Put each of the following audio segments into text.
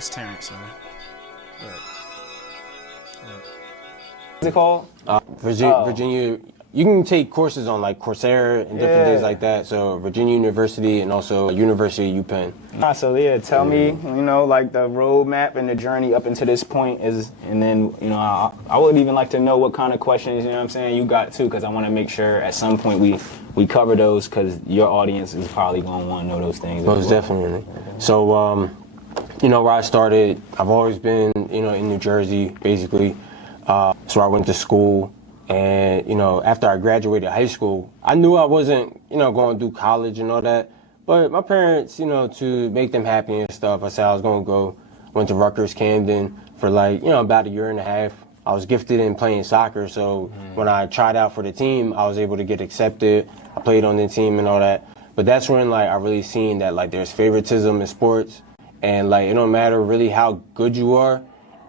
It's Terrence, man. What's it called? Virginia. You can take courses on like Coursera and different things like that. So Virginia University and also University of UPenn. So yeah, tell me, you know, like the roadmap and the journey up until this point is, and then, you know, I would even like to know what kind of questions, you know what I'm saying, you got too, because I want to make sure at some point we cover those, because your audience is probably going to want to know those things. Most definitely. So, you know, where I started, I've always been, you know, in New Jersey, basically. So I went to school. And, you know, after I graduated high school, I knew I wasn't, you know, going to do college and all that. But my parents, you know, to make them happy and stuff, I said I was going to go. Went to Rutgers, Camden for like, you know, about a year and a half. I was gifted in playing soccer. So when I tried out for the team, I was able to get accepted. I played on the team and all that. But that's when, like, I really seen that, like, there's favoritism in sports. And, like, it don't matter really how good you are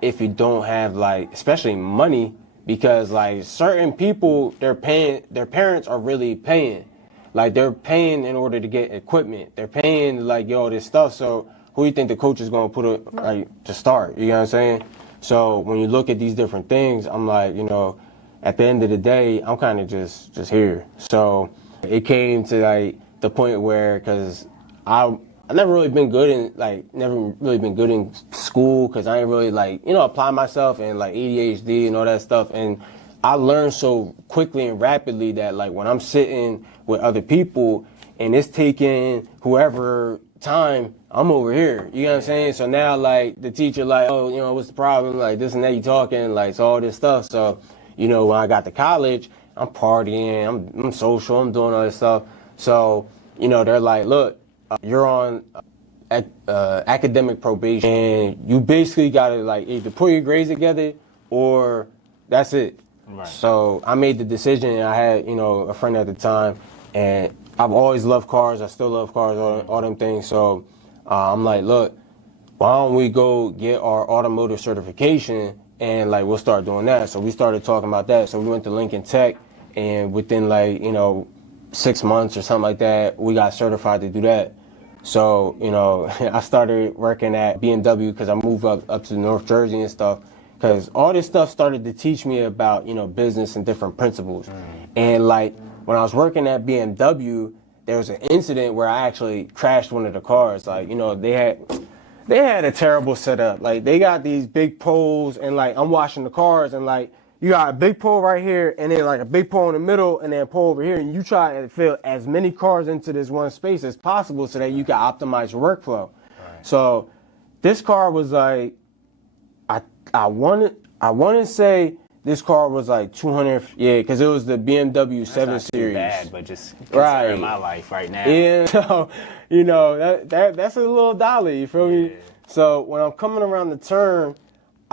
if you don't have, like, especially money. Because like certain people, their parents are really paying. Like they're paying in order to get equipment. They're paying like, yo, this stuff. So who do you think the coach is going to put like to start? You know what I'm saying? So when you look at these different things, I'm like, you know, at the end of the day, I'm kind of just here. So it came to like the point where, because I never really been good in school, because I ain't really like, you know, apply myself and like ADHD and all that stuff. And I learned so quickly and rapidly that like when I'm sitting with other people and it's taking whoever time, I'm over here. You know what I'm saying? So now like the teacher like, oh, you know, what's the problem? Like this and that, you talking, like so all this stuff. So, you know, when I got to college, I'm partying, I'm social, I'm doing all this stuff. So, you know, they're like, look, you're on academic probation, and you basically gotta like either put your grades together or that's it. Right. So I made the decision, and I had, you know, a friend at the time, and I've always loved cars. I still love cars, all them things. So I'm like, look, why don't we go get our automotive certification, and like we'll start doing that. So we started talking about that. So we went to Lincoln Tech, and within like, you know, 6 months or something like that, we got certified to do that. So, you know, I started working at BMW because I moved up to North Jersey and stuff, because all this stuff started to teach me about, you know, business and different principles. And like when I was working at BMW, there was an incident where I actually crashed one of the cars. Like, you know, they had a terrible setup. Like they got these big poles, and like I'm washing the cars, and like you got a big pole right here, and then like a big pole in the middle, and then a pole over here, and you try to fit as many cars into this one space as possible so that you can optimize your workflow. Right. So this car was like, I want to say this car was like 200, because it was the BMW 7 Series. Too bad, but just considering my life right now. Yeah, so, you know, that's a little dolly, you feel me? So when I'm coming around the turn,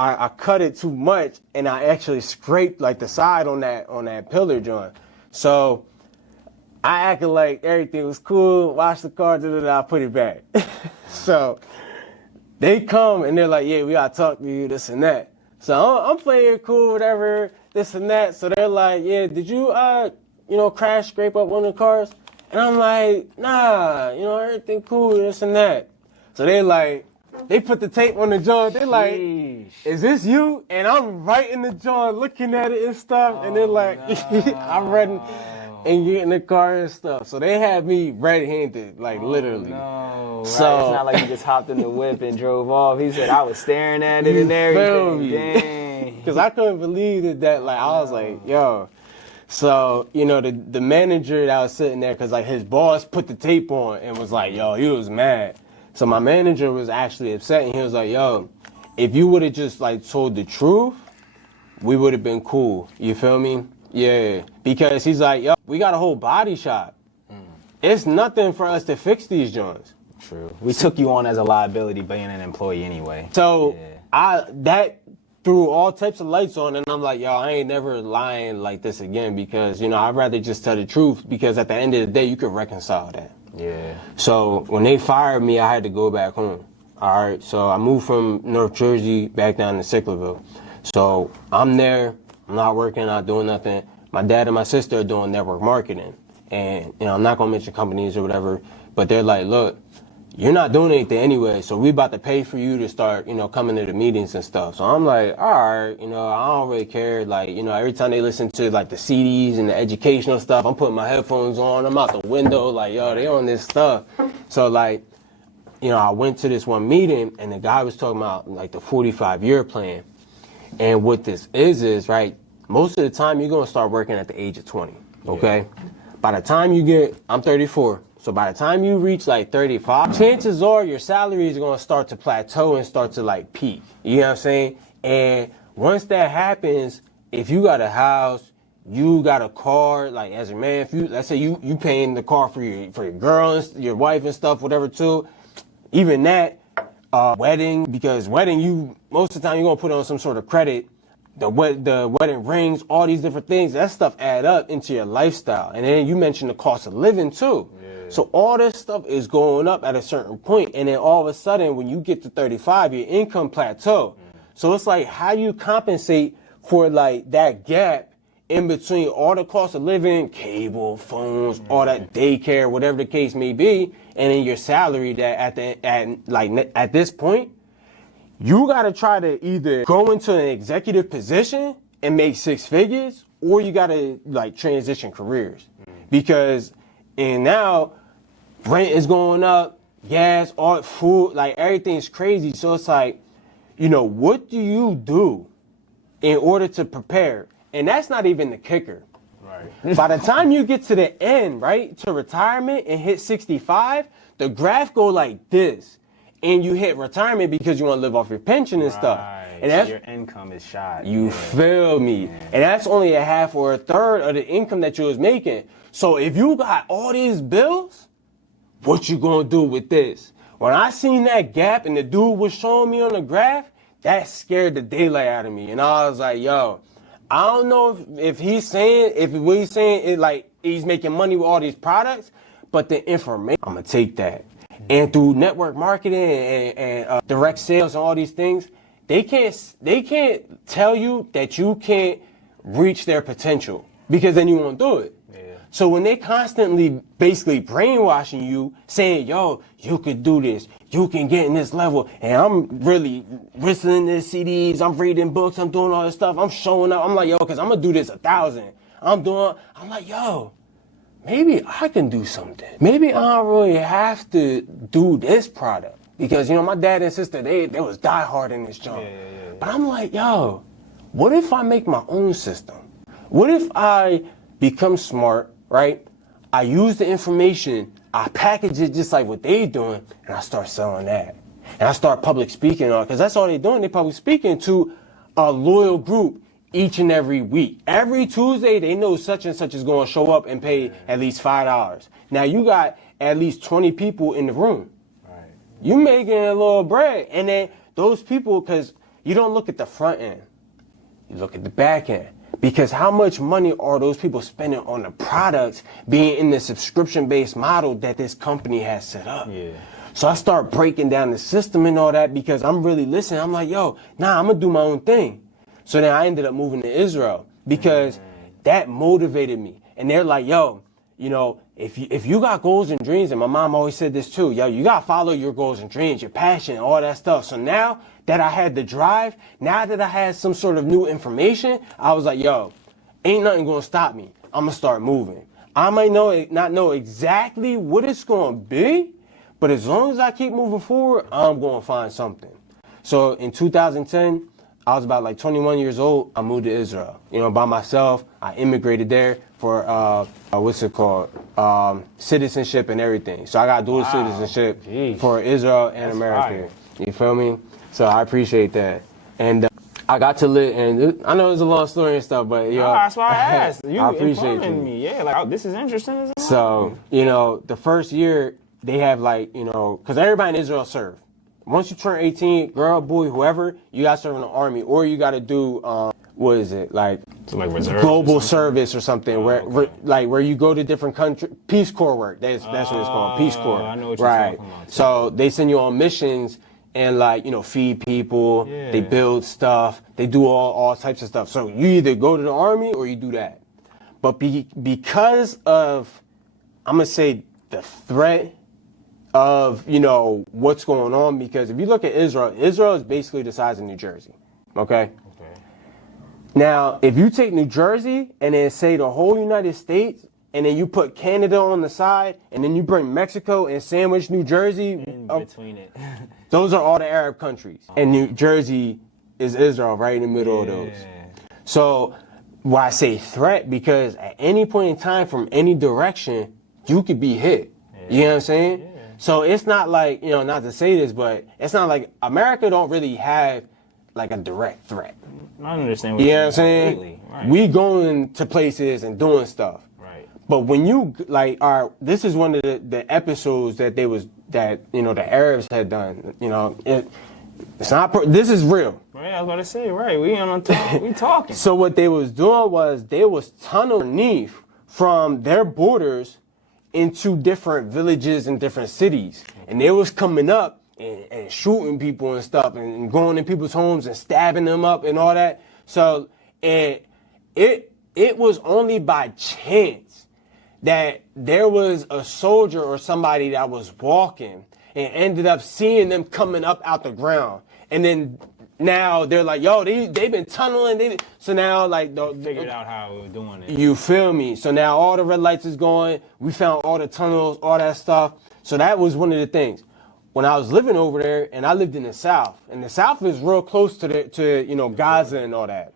I cut it too much, and I actually scraped like the side on that pillar joint. So I acted like everything was cool, washed the car, I put it back. So they come and they're like, yeah, we gotta talk to you, this and that. So I'm playing it cool, whatever, this and that. So they're like, yeah, did you you know, crash, scrape up one of the cars? And I'm like, nah, you know, everything cool, this and that. So they like, they put the tape on the joint. They're like, is this you? And I'm right in the joint looking at it and stuff. And they're like, I'm ready and get in the car and stuff. So they had me red-handed, like literally. No, so right. It's not like you just hopped in the whip and drove off. He said, I was staring at it and everything. Dang. Because I couldn't believe that, like, I was like, yo. So, you know, the manager that was sitting there, because like his boss put the tape on and was like, yo, he was mad. So my manager was actually upset, and he was like, yo, if you would have just like told the truth, we would have been cool. You feel me? Yeah. Because he's like, yo, we got a whole body shop. It's nothing for us to fix these joints. True. We took you on as a liability being an employee anyway. So that threw all types of lights on, and I'm like, yo, I ain't never lying like this again, because, you know, I'd rather just tell the truth, because at the end of the day, you could reconcile that. Yeah. So when they fired me, I had to go back home. All right. So I moved from North Jersey back down to Sicklerville. So I'm there. I'm not working, not doing nothing. My dad and my sister are doing network marketing. And, you know, I'm not going to mention companies or whatever, but they're like, look, you're not doing anything anyway, so we about to pay for you to start, coming to the meetings and stuff. So I'm like, all right, I don't really care. Like, every time they listen to like the CDs and the educational stuff, I'm putting my headphones on, I'm out the window, like, yo, they on this stuff. So like, I went to this one meeting and the guy was talking about like the 45-year plan. And what this is, right, most of the time you're going to start working at the age of 20, okay? Yeah. By the time I'm 34. So by the time you reach like 35, chances are your salary is going to start to plateau and start to like peak. You know what I'm saying? And once that happens, if you got a house, you got a car, like as a man, let's say you paying the car for your girls, your wife and stuff, whatever too, even that, wedding, because wedding, most of the time you're going to put on some sort of credit. The wedding rings, all these different things, that stuff add up into your lifestyle. And then you mentioned the cost of living too. Yeah. So all this stuff is going up at a certain point, and then all of a sudden, when you get to 35, your income plateau. So it's like, how do you compensate for like that gap in between all the cost of living, cable, phones, all that daycare, whatever the case may be, and then your salary that at this point, you got to try to either go into an executive position and make 6 figures, or you got to like transition careers. Because now rent is going up, gas, all food, like everything's crazy. So it's like, what do you do in order to prepare? And that's not even the kicker. Right. By the time you get to the end, right, to retirement and hit 65, the graph go like this. And you hit retirement because you want to live off your pension and stuff. And that's, so your income is shot. You feel me? Yeah. And that's only a half or a third of the income that you was making. So if you got all these bills, what you gonna do with this? When I seen that gap and the dude was showing me on the graph, that scared the daylight out of me. And I was like, yo, I don't know if what he's saying is like he's making money with all these products, but the information, I'm gonna take that. And through network marketing and direct sales and all these things, they can't tell you that you can't reach their potential, because then you won't do it. Yeah. So when they constantly basically brainwashing you, saying, yo, you could do this, you can get in this level, and I'm really listening to CDs, I'm reading books, I'm doing all this stuff, I'm showing up, I'm like, yo, because I'm going to do this 1,000. I'm like, yo, maybe I can do something. Maybe I don't really have to do this product. Because, my dad and sister, they was diehard in this job. Yeah. But I'm like, yo, what if I make my own system? What if I become smart, right? I use the information, I package it just like what they doing, and I start selling that. And I start public speaking on, because that's all they doing. They public speaking to a loyal group each and every week. Every Tuesday, they know such and such is going to show up and pay at least $5. Now, you got at least 20 people in the room. Right. You making a little bread. And then those people, because you don't look at the front end, you look at the back end. Because how much money are those people spending on the products being in the subscription-based model that this company has set up? Yeah. So I start breaking down the system and all that, because I'm really listening. I'm like, yo, I'm going to do my own thing. So then I ended up moving to Israel, because that motivated me. And they're like, yo, if you got goals and dreams, and my mom always said this too, yo, you got to follow your goals and dreams, your passion, all that stuff. So now that I had the drive, now that I had some sort of new information, I was like, yo, ain't nothing going to stop me. I'm going to start moving. I might not know exactly what it's going to be, but as long as I keep moving forward, I'm going to find something. So in 2010, I was about like 21 years old. I moved to Israel, by myself. I immigrated there for, citizenship and everything. So I got dual citizenship for Israel and America. Fire. You feel me? So I appreciate that. And I got to live, and I know it's a long story and stuff, but that's why I asked. You I appreciate you. Me. Yeah, like, this is interesting as well. So, the first year they have because everybody in Israel serve. Once you turn 18, girl, boy, whoever, you got to serve in the army, or you got to do, reserve global service or something, where you go to different countries, Peace Corps work. That's what it's called, Peace Corps. I know what you're talking about. So they send you on missions and feed people. Yeah. They build stuff. They do all types of stuff. So you either go to the army or you do that. But because of, I'm gonna say, the threat of, you know, what's going on. Because if you look at Israel, Israel is basically the size of New Jersey. Okay? Now, if you take New Jersey and then say the whole United States, and then you put Canada on the side, and then you bring Mexico and sandwich New Jersey in between it. those are all the Arab countries. And New Jersey is Israel right in the middle of those. So why I say threat, because at any point in time from any direction, you could be hit. You know what I'm saying? So it's not like, you know, not to say this, but it's not like America don't really have like a direct threat. I understand what you know what I'm saying? Right. We going to places and doing stuff. Right. But when you like this is one of the episodes that you know the Arabs had done. You know, it's not. This is real. Right, I was about to say, right? We talking. So what they was doing was they was tunneling underneath from their borders into different villages and different cities, and they was coming up and shooting people and stuff, and going in people's homes and stabbing them up and all that. So and it was only by chance that there was a soldier or somebody that was walking and ended up seeing them coming up out the ground. And then now they're like, yo, they've been tunneling. So now like figured out how we were doing it. You feel me? So now all the red lights is going. We found all the tunnels, all that stuff. So that was one of the things. When I was living over there, and I lived in the South, and the South is real close to you know, Gaza and all that.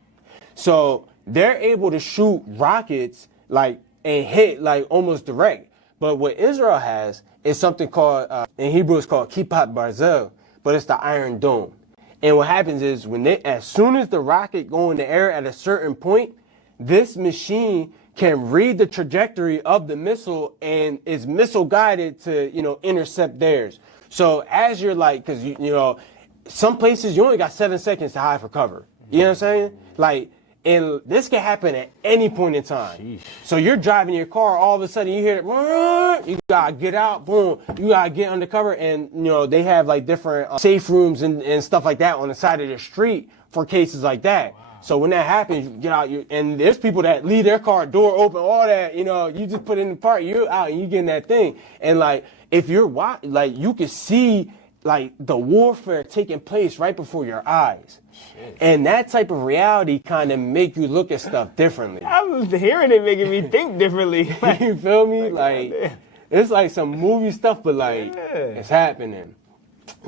So they're able to shoot rockets like and hit like almost direct. But what Israel has is something called in Hebrew it's called kipat barzel, but it's the Iron Dome. And what happens is as soon as the rocket go in the air at a certain point, this machine can read the trajectory of the missile and is missile guided to, you know, intercept theirs. So as you're like, because you know, some places you only got 7 seconds to hide for cover. You know what I'm saying? Like, and this can happen at any point in time. Sheesh. So you're driving your car, all of a sudden you hear it, you gotta get out, boom, you gotta get undercover, and you know they have like different safe rooms and stuff like that on the side of the street for cases like that. Wow. So when that happens, you get out, and there's people that leave their car door open, all that, you know, you just put it in the park, you're out and you get in that thing, and like if you're like you can see like the warfare taking place right before your eyes. Shit. And that type of reality kind of make you look at stuff differently. I was hearing it making me think differently. You feel me? Like it's like some movie stuff, but like it's happening.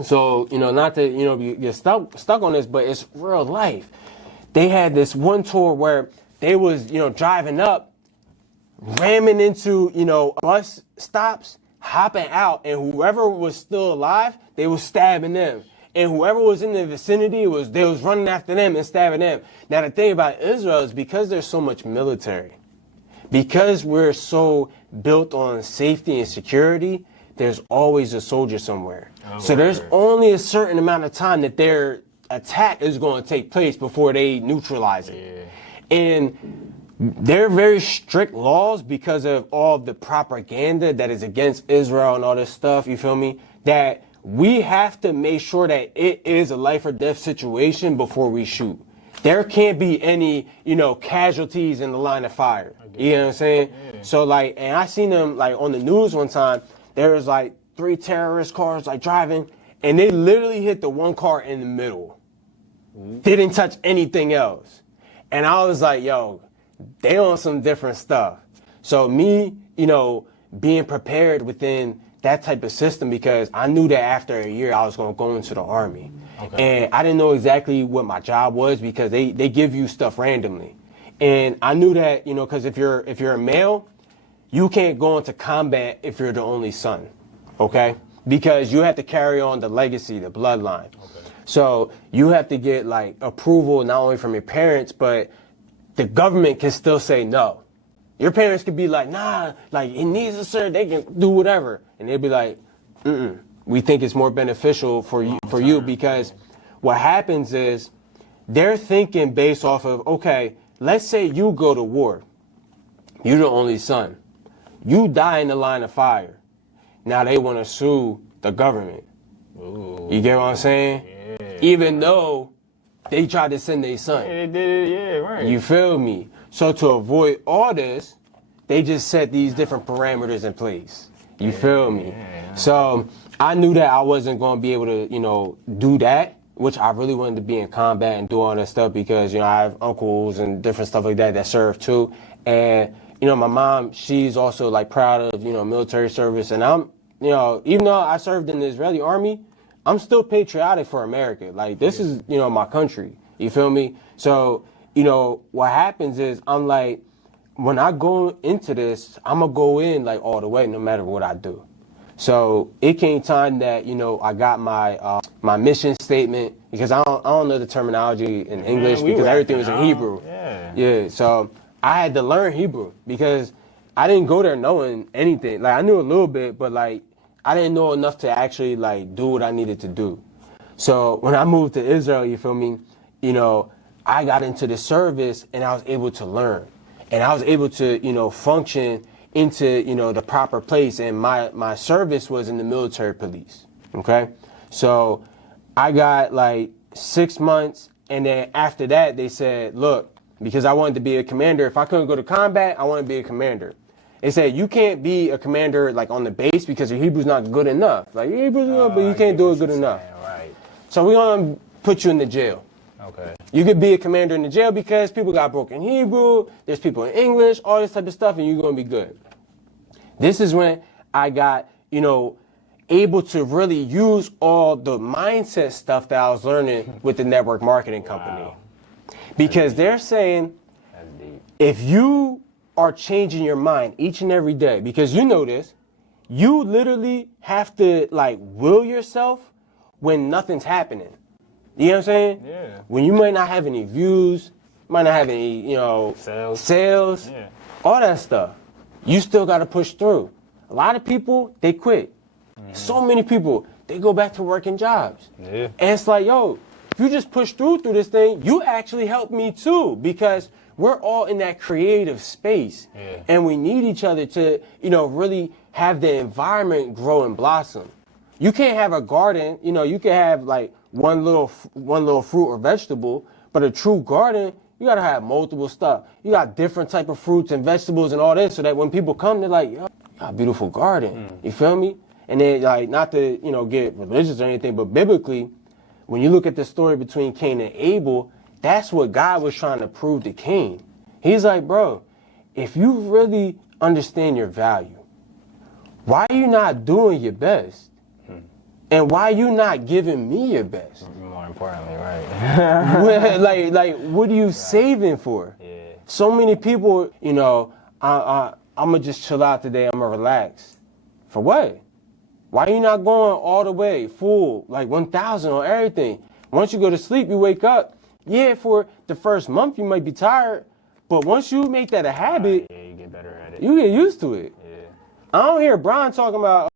So, you know, not to, you know, get stuck on this, but it's real life. They had this one tour where they was, you know, driving up, ramming into, you know, bus stops, hopping out, and whoever was still alive, they was stabbing them. And whoever was in the vicinity, they was running after them and stabbing them. Now, the thing about Israel is because there's so much military, because we're so built on safety and security, there's always a soldier somewhere. So there's only a certain amount of time that their attack is going to take place before they neutralize it. Yeah. And they're very strict laws because of all the propaganda that is against Israel and all this stuff, you feel me? That we have to make sure that it is a life or death situation before we shoot. There can't be any, you know, casualties in the line of fire. You know what I'm saying? Yeah. So like, and I seen them like on the news one time, there was like 3 terrorist cars like driving, and they literally hit the one car in the middle. They didn't touch anything else. And I was like, yo, they on some different stuff. So me, you know, being prepared within that type of system, because I knew that after a year I was going to go into the Army. Okay. And I didn't know exactly what my job was because they give you stuff randomly. And I knew that, you know, because if you're a male, you can't go into combat if you're the only son, okay? Because you have to carry on the legacy, the bloodline. Okay. So you have to get like approval not only from your parents, but the government can still say no. Your parents could be like, nah, like it needs a sir, they can do whatever. And they'd be like, we think it's more beneficial for you because what happens is they're thinking based off of, okay, let's say you go to war. You're the only son. You die in the line of fire. Now they want to sue the government. Ooh. You get what I'm saying? Yeah. Even though they tried to send their son. Yeah, they did it, yeah, right. You feel me? So to avoid all this, they just set these different parameters in place. You feel me? So I knew that I wasn't going to be able to, do that, which I really wanted to be in combat and do all that stuff because, I have uncles and different stuff like that serve too. And, my mom, she's also like proud of, military service. And I'm, even though I served in the Israeli army, I'm still patriotic for America. Like, this is, my country. You feel me? So, what happens is I'm like, when I go into this, I'm going to go in like all the way no matter what I do. So it came time that, I got my my mission statement because I don't know the terminology in English because everything was in Hebrew. Yeah. So I had to learn Hebrew because I didn't go there knowing anything. Like I knew a little bit, but like I didn't know enough to actually like do what I needed to do. So when I moved to Israel, you feel me? I got into the service and I was able to learn and I was able to, function into, the proper place. And my service was in the military police. Okay. So I got like 6 months. And then after that, they said, look, because I wanted to be a commander, if I couldn't go to combat, I want to be a commander. They said, you can't be a commander like on the base because your Hebrew's not good enough. Like your Hebrew's good, but you can't do it good enough. Right. So we're going to put you in the jail. Okay. You could be a commander in the jail because people got broken Hebrew, there's people in English, all this type of stuff, and you're going to be good. This is when I got, able to really use all the mindset stuff that I was learning with the network marketing company. Wow. Because they're saying, if you are changing your mind each and every day, because you know this, you literally have to like will yourself when nothing's happening. You know what I'm saying? Yeah. When you might not have any views, might not have any, sales, all that stuff. You still got to push through. A lot of people, they quit. So many people, they go back to working jobs. Yeah. And it's like, yo, if you just push through this thing, you actually help me too, because we're all in that creative space. Yeah. And we need each other to, really have the environment grow and blossom. You can't have a garden, you can have like one little fruit or vegetable, but a true garden, you gotta have multiple stuff. You got different type of fruits and vegetables and all this, so that when people come, they're like, yo, you got a beautiful garden. You feel me? And then like, not to, get religious or anything, but biblically, when you look at the story between Cain and Abel, that's what God was trying to prove to Cain. He's like, bro, if you really understand your value, why are you not doing your best? And why are you not giving me your best? More importantly, right. like, what are you saving for? Yeah. So many people, I'm going to just chill out today. I'm going to relax. For what? Why are you not going all the way, full, like 1,000 on everything? Once you go to sleep, you wake up. Yeah, for the first month, you might be tired. But once you make that a habit, Yeah, you get better at it. you get used to it. Yeah. I don't hear Brian talking about,